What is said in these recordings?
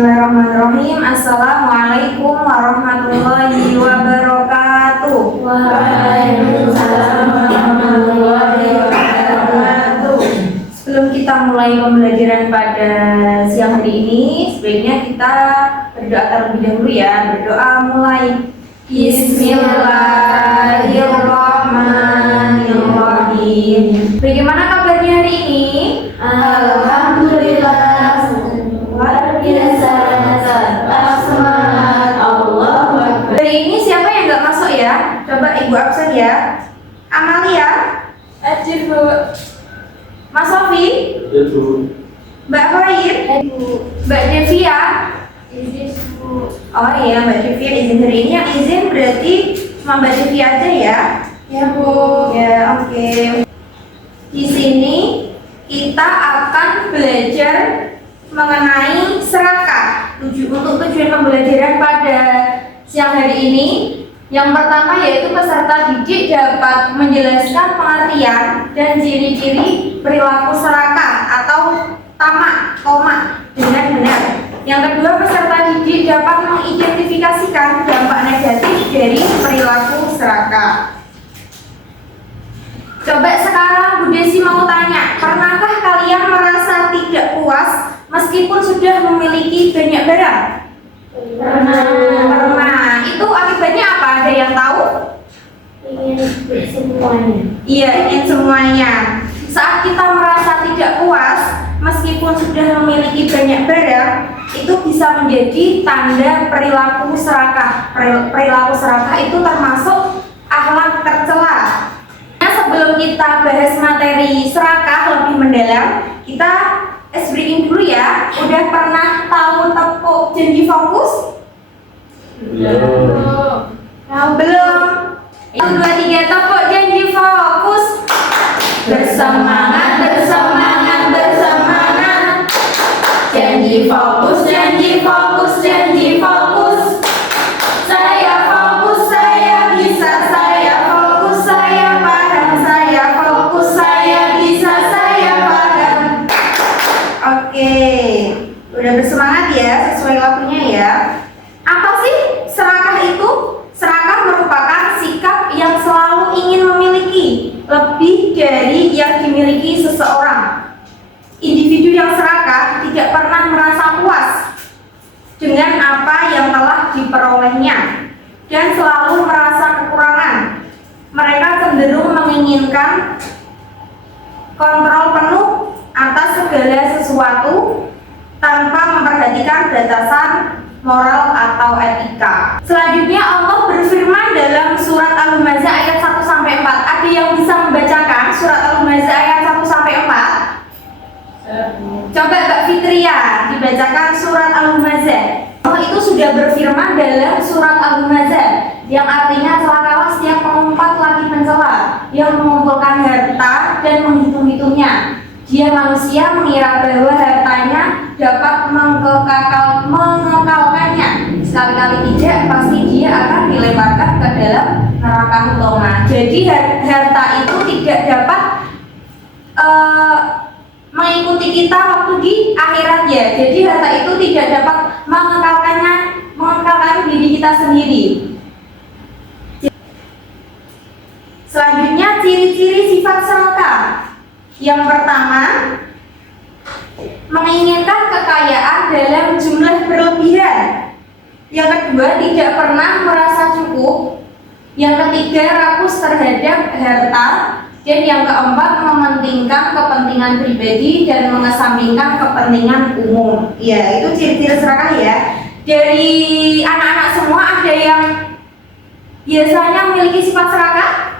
Bismillahirrahmanirrahim. Assalamualaikum warahmatullahi wabarakatuh. Waalaikumsalam warahmatullahi wabarakatuh. Sebelum kita mulai pembelajaran pada siang hari ini, sebaiknya kita berdoa terlebih dahulu ya. Berdoa mulai. Bismillahirrahmanirrahim. Bagaimana kabarnya hari ini? Alhamdulillah, luar biasa, tetap semangat, Allahu Akbar. Hari ini siapa yang nggak masuk ya? Coba ibu absen ya. Amalia, Hadir Bu. Mas Sofi, Mbak Fair, Mbak Devia. Izin Bu. Oh iya, Mbak Devia izin hari ini. Yang izin berarti cuma Mbak Devia aja ya? Ya Bu. Ya, oke. Di sini kita akan belajar mengenai serakah. Untuk tujuan pembelajaran pada siang hari ini, yang pertama yaitu peserta didik dapat menjelaskan pengertian dan ciri-ciri perilaku serakah atau tamak, koma dengan benar. Yang kedua, peserta didik dapat mengidentifikasikan dampak negatif dari perilaku serakah. Coba sekarang Bu Desi mau tanya, pernahkah kalian merasa tidak puas meskipun sudah memiliki banyak barang? Pernah. Itu akibatnya apa? Ada yang tahu? Ingin semuanya. Iya, ingin semuanya. Saat kita merasa tidak puas meskipun sudah memiliki banyak barang, itu bisa menjadi tanda perilaku serakah. Perilaku serakah itu termasuk akhlak tercela. Sebelum kita bahas materi serakah lebih mendalam, kita briefing dulu ya. Udah pernah tahu tepuk janji fokus? Belum. 1, 2, 3 tepuk janji fokus. Bersemangat, bersemangat, bersemangat. Janji fokus, janji fokus, janji fokus. Saya fokus, saya bisa, saya fokus, saya paham, saya fokus, saya bisa, saya paham. Oke, udah bersemangat ya, sesuai lagunya ya. Apa sih serakah itu? Serakah merupakan sikap yang selalu ingin memiliki lebih dari yang dimiliki seseorang. Individu yang serakah tidak pernah merasa puas dengan apa yang telah diperolehnya dan selalu merasa kekurangan. Mereka cenderung menginginkan kontrol penuh atas segala sesuatu tanpa memperhatikan batasan moral atau etika. Selanjutnya Allah berfirman dalam surat Al-Humazah ayat 1-4. Ada yang bisa membacakan surat Al-Humazah ayat 1-4? Coba Mbak Fitria dibacakan surat Al-Humazah. Allah itu sudah berfirman dalam surat Al-Humazah yang artinya celakalah setiap pengumpat lagi mencela yang mengumpulkan harta dan menghitung-hitungnya. Dia manusia mengira bahwa hartanya dapat mengekalkannya. Sekali-kali tidak, pasti dia akan dilemparkan ke dalam neraka utama. Jadi harta itu tidak dapat mengikuti kita waktu di akhirat ya. Jadi harta itu tidak dapat mengekalkan diri kita sendiri. Selanjutnya, ciri-ciri sifat serakah. Yang pertama, menginginkan kekayaan dalam jumlah berlebihan. Yang kedua, tidak pernah merasa cukup. Yang ketiga, rakus terhadap harta. Dan yang keempat, mementingkan kepentingan pribadi dan mengesampingkan kepentingan umum. Ya, itu ciri-ciri serakah ya. Dari anak-anak semua ada yang biasanya memiliki sifat serakah?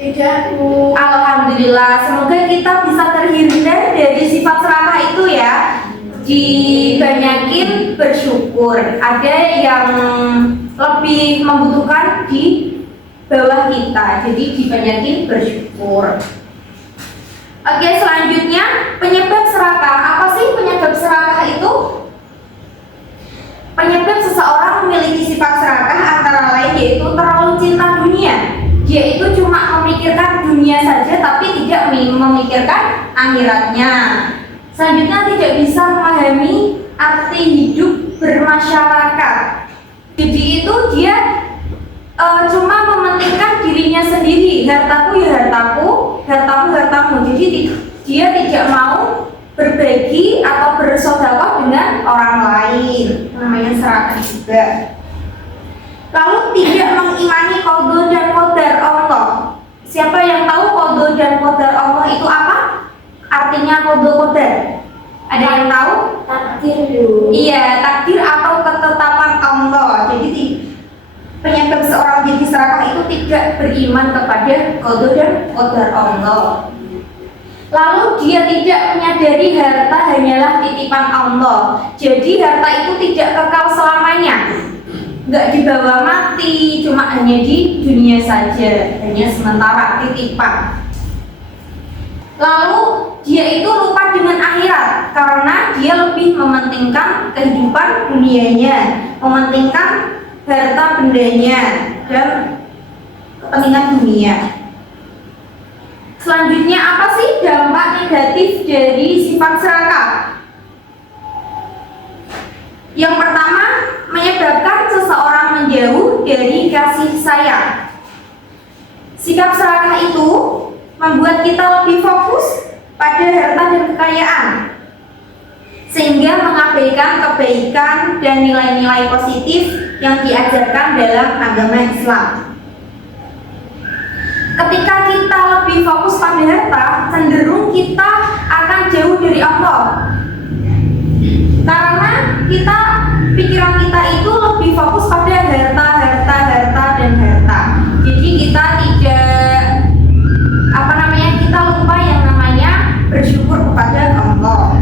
Tidak Bu. Alhamdulillah, semoga kita bisa terhindar dari sifat serakah itu ya. Dibanyakin bersyukur. Ada yang lebih membutuhkan di bawah kita, jadi dibanyakin bersyukur. Oke, selanjutnya penyebab serakah. Apa sih penyebab serakah itu? Penyebab seseorang memiliki sifat serakah antara lain yaitu terlalu cinta dunia. Dia itu cuma memikirkan dunia saja tapi tidak memikirkan akhiratnya. Selanjutnya, tidak bisa memahami arti hidup bermasyarakat. Jadi itu dia cuma mementingkan dirinya sendiri, hartaku ya hartaku, hartamu hartamu. Jadi dia tidak mau berbagi atau bersedekah dengan orang lain, namanya serakah juga. Lalu tidak mengimani qada dan qadar Allah. Siapa yang tahu qada dan qadar Allah itu apa? Artinya qada qadar. Ada yang tahu? Takdir dulu. Iya, takdir atau ketetapan Allah. Jadi penyebab seorang jadi serakah itu tidak beriman kepada qada dan qadar Allah. Lalu dia tidak menyadari harta hanyalah titipan Allah. Jadi harta itu tidak kekal selamanya, nggak dibawa mati, cuma hanya di dunia saja, hanya sementara titipan. Lalu dia itu lupa dengan akhirat karena dia lebih mementingkan kehidupan dunianya, mementingkan harta bendanya dan kepentingan dunia. Selanjutnya apa sih dampak negatif dari sifat serakah? Yang pertama, menyebabkan seseorang menjauh dari kasih sayang. Sikap serakah itu membuat kita lebih fokus pada harta dan kekayaan, sehingga mengabaikan kebaikan dan nilai-nilai positif yang diajarkan dalam agama Islam. Ketika kita lebih fokus pada harta, cenderung kita akan jauh dari Allah. Karena pikiran kita itu lebih fokus pada harta dan harta. Jadi kita tidak kita lupa yang namanya bersyukur kepada Allah.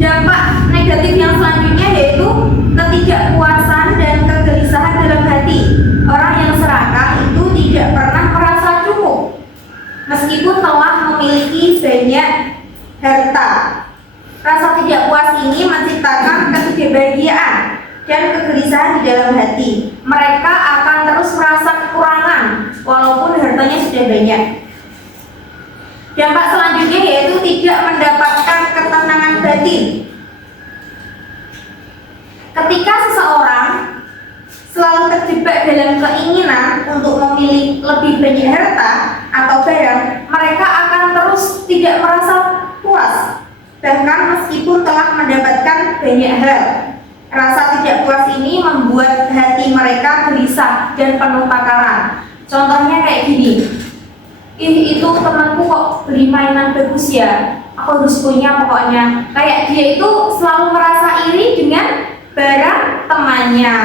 Dampak negatif yang selanjutnya yaitu ketidakpuasan dan kegelisahan dalam hati. Orang yang serakah itu tidak pernah merasa cukup meskipun telah memiliki banyak harta. Rasa tidak puas ini menciptakan ketidakbahagiaan dan kegelisahan di dalam hati. Mereka akan terus merasa kekurangan walaupun hartanya sudah banyak. Dampak selanjutnya yaitu tidak mendapatkan ketenangan batin. Ketika seseorang selalu terjebak dalam keinginan untuk memilih lebih banyak harta atau barang, mereka akan terus tidak merasa puas, bahkan meskipun telah mendapatkan banyak hal. Rasa tidak puas ini membuat hati mereka gelisah dan penuh takaran. Contohnya kayak gini, itu temanku kok beli mainan bagus ya, aku harus punya pokoknya. Kayak dia itu selalu merasa iri dengan barang temannya,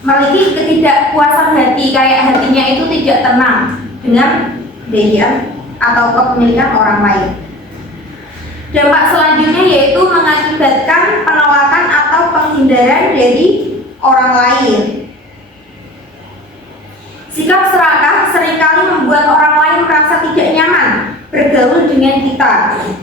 memiliki ketidakpuasan hati, kayak hatinya itu tidak tenang dengan kebaikan atau kepemilikan orang lain. Dampak selanjutnya yaitu mengakibatkan penolakan atau penghindaran dari orang lain. Sikap serakah seringkali membuat orang lain merasa tidak nyaman bergaul dengan kita.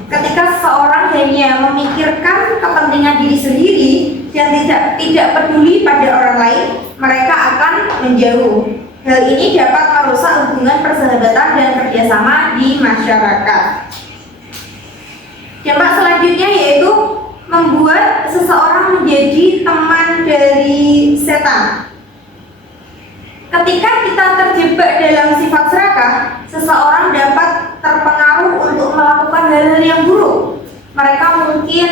Ketika seseorang hanya memikirkan kepentingan diri sendiri dan tidak peduli pada orang lain, mereka akan menjauh. Hal ini dapat merusak hubungan persahabatan dan kerjasama di masyarakat. Dampak selanjutnya yaitu membuat seseorang menjadi teman dari setan. Ketika kita terjebak dalam sifat serakah, seseorang dapat terpengaruh untuk melakukan hal-hal yang buruk. Mereka mungkin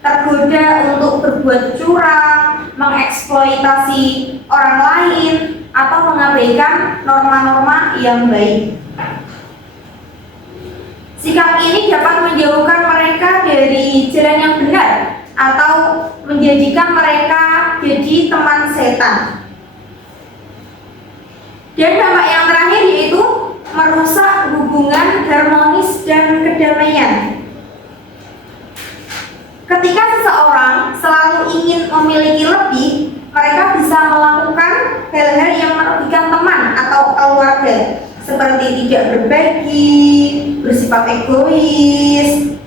tergoda untuk berbuat curang, mengeksploitasi orang lain, atau mengabaikan norma-norma yang baik. Sikap ini dapat menjauhkan mereka dari jalan yang benar atau menjadikan mereka jadi teman setan. Dan dampak yang terakhir yaitu merusak hubungan harmonis dan kedamaian. Ketika seseorang selalu ingin memiliki lebih, mereka bisa melakukan hal-hal yang merugikan teman atau keluarga, seperti tidak berbagi, bersifat egois,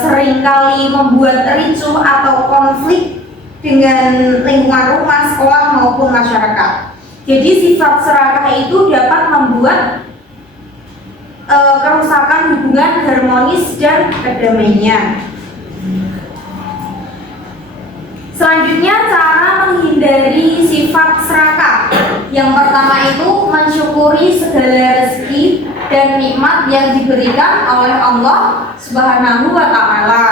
seringkali membuat ricuh atau konflik dengan lingkungan rumah, sekolah maupun masyarakat. Jadi sifat serakah itu dapat membuat kerusakan hubungan harmonis dan kedamaian. Selanjutnya cara menghindari sifat serakah. Yang pertama itu mensyukuri segala rezeki dan nikmat yang diberikan oleh Allah Subhanahu wa Ta'ala.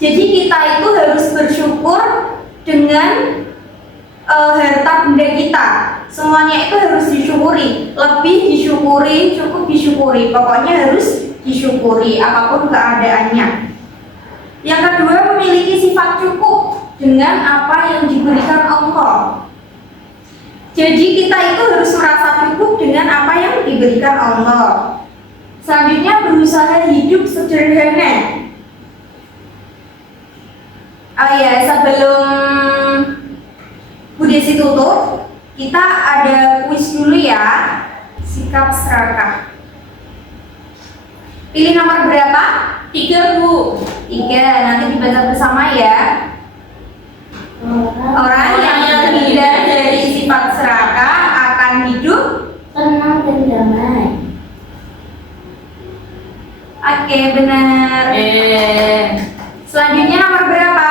Jadi kita itu harus bersyukur dengan harta benda kita. Semuanya itu harus disyukuri, lebih disyukuri, cukup disyukuri. Pokoknya harus disyukuri apapun keadaannya. Yang kedua, memiliki sifat cukup dengan apa yang diberikan Allah. Jadi kita itu harus merasa cukup dengan apa yang diberikan Allah. Selanjutnya, berusaha hidup sederhana. Oh ya, sebelum Bu Desi tutup, kita ada kuis dulu ya. Sikap serakah. Pilih nomor berapa? 3, Bu. 3, nanti dibaca bersama ya. Orang yang terhindar dari sifat serakah akan hidup Tenang dan damai. Oke, benar. Selanjutnya nomor berapa?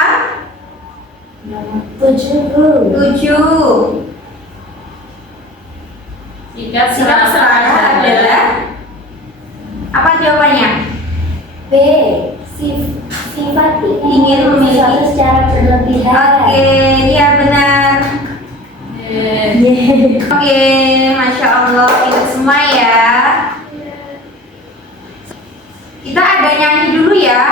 Nomor 7, Bu. 7. Sikap Sikap serakah adalah apa jawabannya? B. Sifat Ingin memiliki sesuatu secara berlebihan. Oke, iya benar. Oke, Masya Allah, itu semua ya. Kita ada nyanyi dulu ya.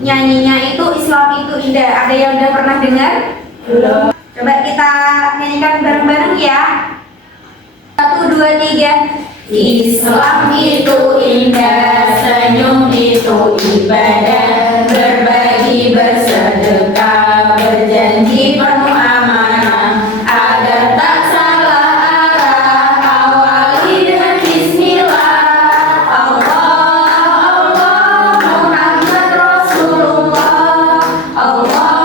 Nyanyinya itu Islam itu indah. Ada yang udah pernah dengar? Belum. Coba kita nyanyikan bareng-bareng ya. 1, 2, 3. Islam itu indah, senyum itu ibadah, berbagi bersedekah, berjanji penuh amanah, agar tak salah arah, awali dengan bismillah. Allah, Allah, Muhammad Rasulullah. Allah,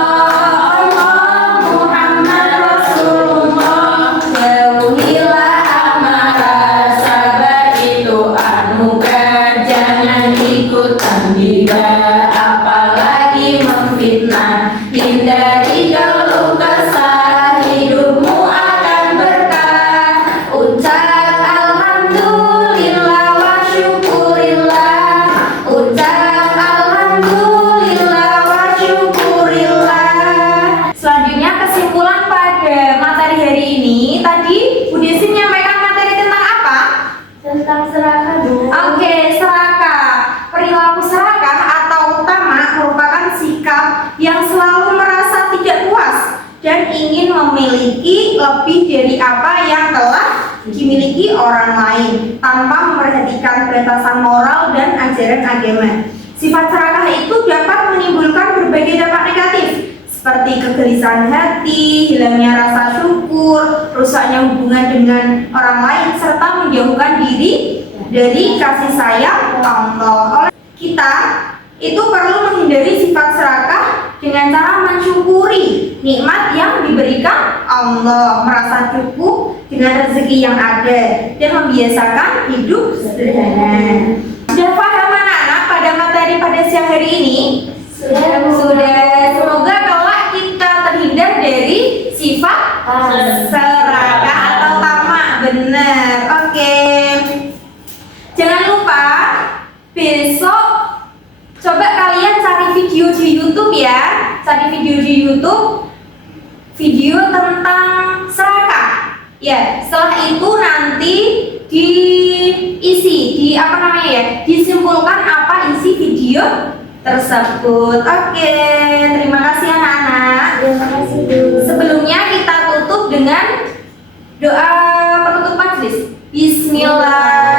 Allah, Muhammad Rasulullah. Jauhilah amarah, sabar itu anugerah, jangan ikutan gila, apalagi memfitnah. Hindari keluh kesah, hidupmu akan berkah. Ucap alhamdulillah wa syukurillah. Ucap alhamdulillah wa syukurillah. Selanjutnya kesimpulan pada materi hari ini. Tadi Bu Desi menyampaikan materi tentang apa? Tentang serakah, Bu. Oke, serakah. Perilaku serakah atau tamak merupakan sikap yang selalu merasa tidak puas dan ingin memiliki lebih dari apa yang telah dimiliki orang lain tanpa memperhatikan batasan moral dan ajaran agama. Sifat serakah itu dapat menimbulkan berbagai dampak negatif seperti kegelisahan hati, hilangnya rasa syukur, rusaknya hubungan dengan orang lain, serta menjauhkan diri dari kasih sayang Allah. Oleh kita itu perlu menghindari sifat serakah dengan cara mensyukuri nikmat yang diberikan Allah, merasa cukup dengan rezeki yang ada, dan membiasakan hidup sederhana. Sudah paham anak-anak pada materi pada siang hari ini? Sudah, Bu. Sudah. Semoga kelak kita terhindar dari sifat serakah atau tamak. Benar. Oke. Jangan lupa besok coba kalian cari video di YouTube ya. Cari video di YouTube, video tentang serakah. Ya, setelah itu nanti diisi, disimpulkan apa isi video tersebut. Oke, terima kasih anak-anak. Terima kasih, Bu. Sebelumnya kita tutup dengan doa penutup majelis. Bismillah.